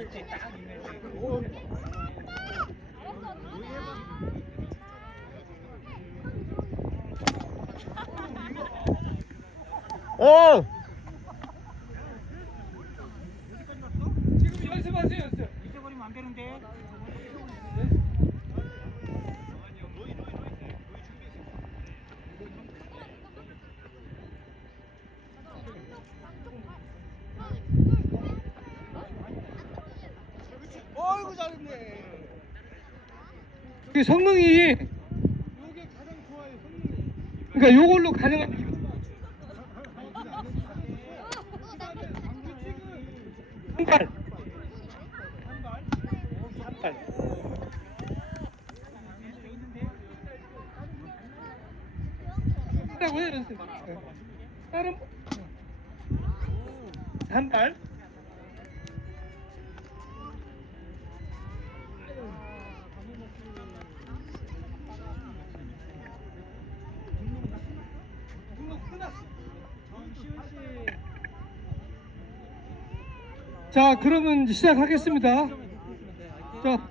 그렇지 딱 있네. 오! 지금 연습하세요 연습. 잊어버리면 안 되는데. 어이구 잘했네. 그 성능이. 그러니까 요걸로 가능한 한 발. 한 발. 하라고 해 연습. 다른 한 발. 자, 그러면 시작하겠습니다. 자,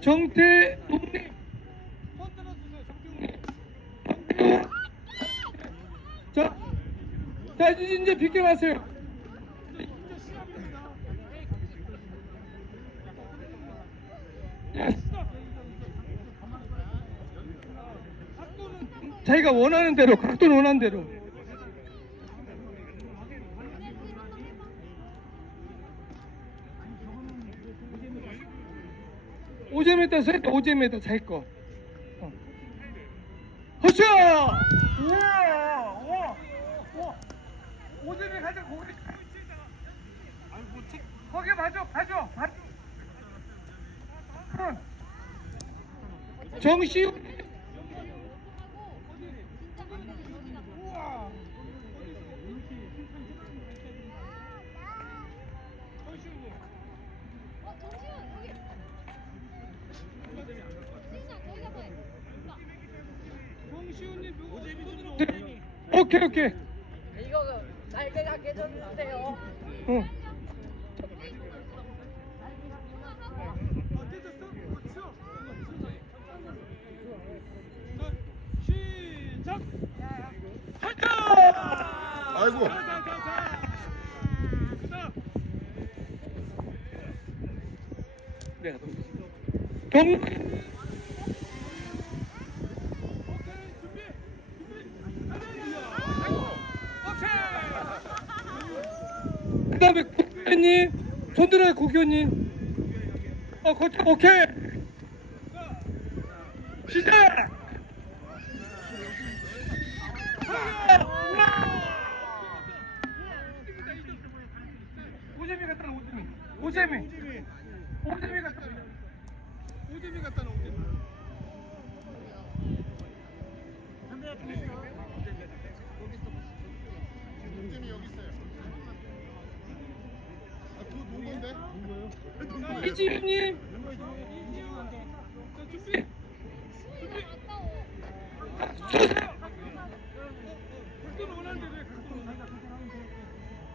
정태 농님. 자, 자 이제 이제 비켜가세요. 자기가 원하는 대로 각도는 원하는 대로. 오제메다 서 오제메다 자기 거. 어. 허샤! 우와! 우와! 우와! 오제메 가자 거기. 거기 봐줘, 봐줘, 봐줘. 응. 정시우. 오케이 오케이. 이거 날개가 깨져주세요. 응. 시작. 아이고. 네. 경. 그다음에 국교님 손 들어요 국교님. 어 거쳐 오케이. 시작. 오재미 갔다 오재미. 오재미. 오재미 갔다. 오재미 갖다 놓은 게. 오재미 여기 있어요. 아, 그거 놓은 건데? 놓은 거요? 이지윤님. 자, 준비. 각도는 원하는 대로 해, 각도는.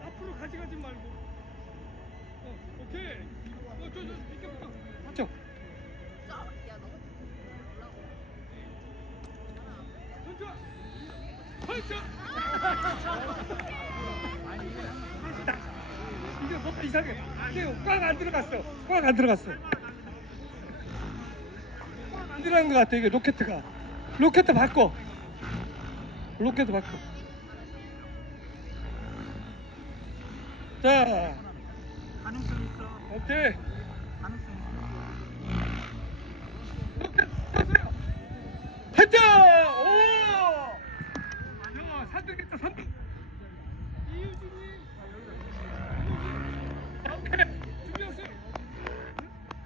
앞으로 가지 가지 말고. 어, 오케이. 어, 저, 저, 비켜봐. 저. 던져. 던져. 이게 뭔가 이상해. 꽉안 들어갔어. 꽉 안 들어갔어. 꽉 안 들어간 것 같아 이게 로켓가. 로켓 바꿔. 로켓 바꿔. 자, 가능성 있어. 오케이. 가능성 있어. 로켓 쏘세요. 하자. 오. 야, 산득했다 산득. 이유진이 오케이. 준비하세요.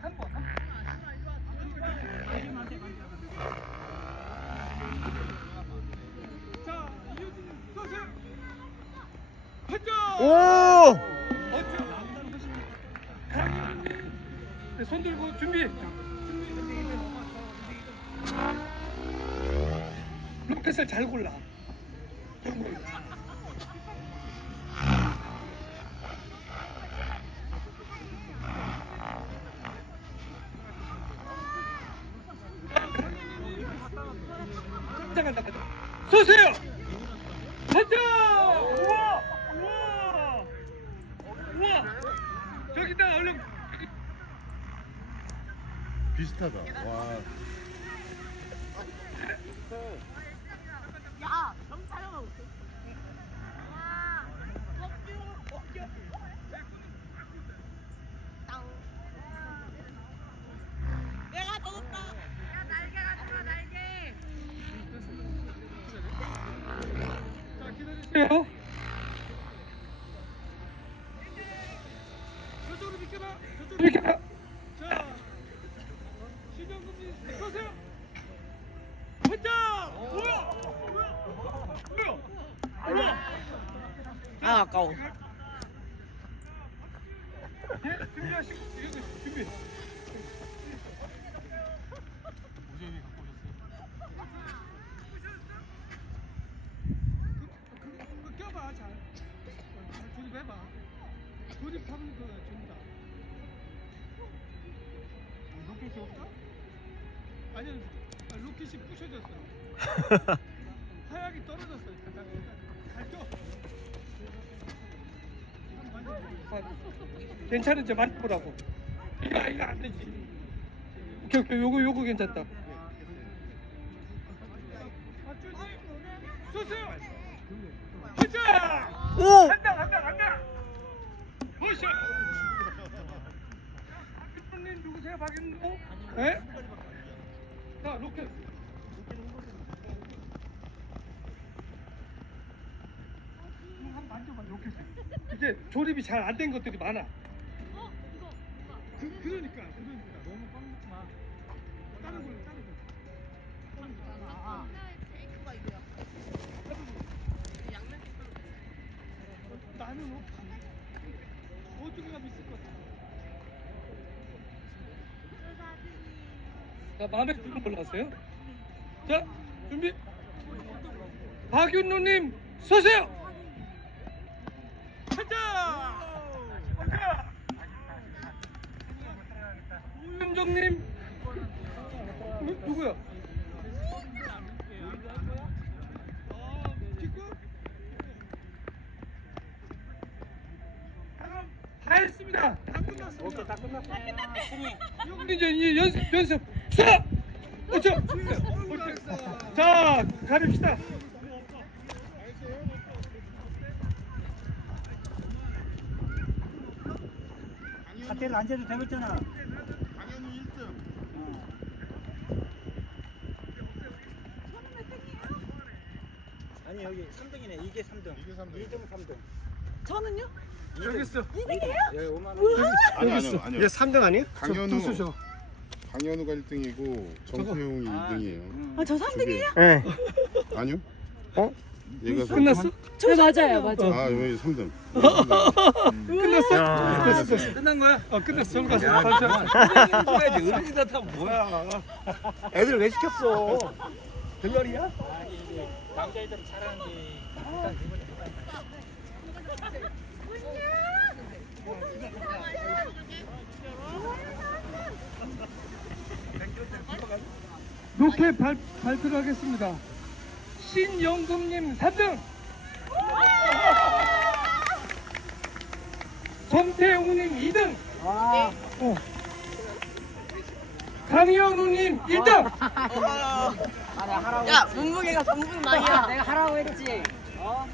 한 번. 한 번. 자, 이유진이 쏘세요. 던져. 오! 네, 손 들고 준비. 로켓을 잘 골라. 간다 간다 쏘세요 간다 우와 우와 우와 저기다 얼른 비슷하다. 와. 야, 너무 촬영하고 있어. 내가 더 높다. 야, 날개가 들어, 날개. 자 기다리세요. 뭐야? 아, 아까워. 예, 조립해봐. 조립하면 그 준다. 로켓이 없어? 아니, 아, 로켓이 부셔졌어. 화약이 떨어졌어. 잘 껴. 한번 만져봐. 아, 괜찮은지 만져보라고 이거 이거 안 되지 오케이 오케이 요거 요거 괜찮다? 쏘세요! 하자! 오! 간다 간다 간다! 보셔! 박윤님 누구세요 박윤님? 예? 자 로켓. 한번 만져봐 로켓 이제 조립이 잘 안 된 것들이 많아. 그, 그러니까 그러니까. 너무 꽉 넣지 마 다른 걸로 다른 걸로. 나는 없지 어떻게 가면 있을 것 같아 자 마음에 드는 걸로 하세요. 자 준비. 박윤노님 가자! 가자! 오윤정님 누, 누구야? 어, 다 했습니다. 다 끝났습니다. 오케이 다 끝났어 여기 이제 이 연습 연습 쏴 그렇죠. 자 가립시다 잣대를 앉아도 되겠잖아. 당연히 1등. 아니 여기 3등이네. 이게 3등. 이게 3등. 2등 3등. 저는요? 여기 있어 예, 5만 원. 아니 아니요 아니요. 이게 3등 아니에요? 강현우. 강현우가 1등이고 정수용이 2등이에요. 아, 저 3등이에요? 네 아니요? 어? 얘가 끝났어? 저 맞아요, 맞아요. 아 여기 3등. 끝났어? 끝났어. 끝난 거야? 어 끝났어 끝났어 줘야지 어른이다 다 뭐야? 애들 왜 시켰어? 별열이야? 남자애들은 잘하는데. 로켓 발, 발표를 하겠습니다 신영금님 3등 정태웅님 2등 어. 강현우님 1등 야, 문무게가 전부 나이야. 내가 하라고 했지. 어?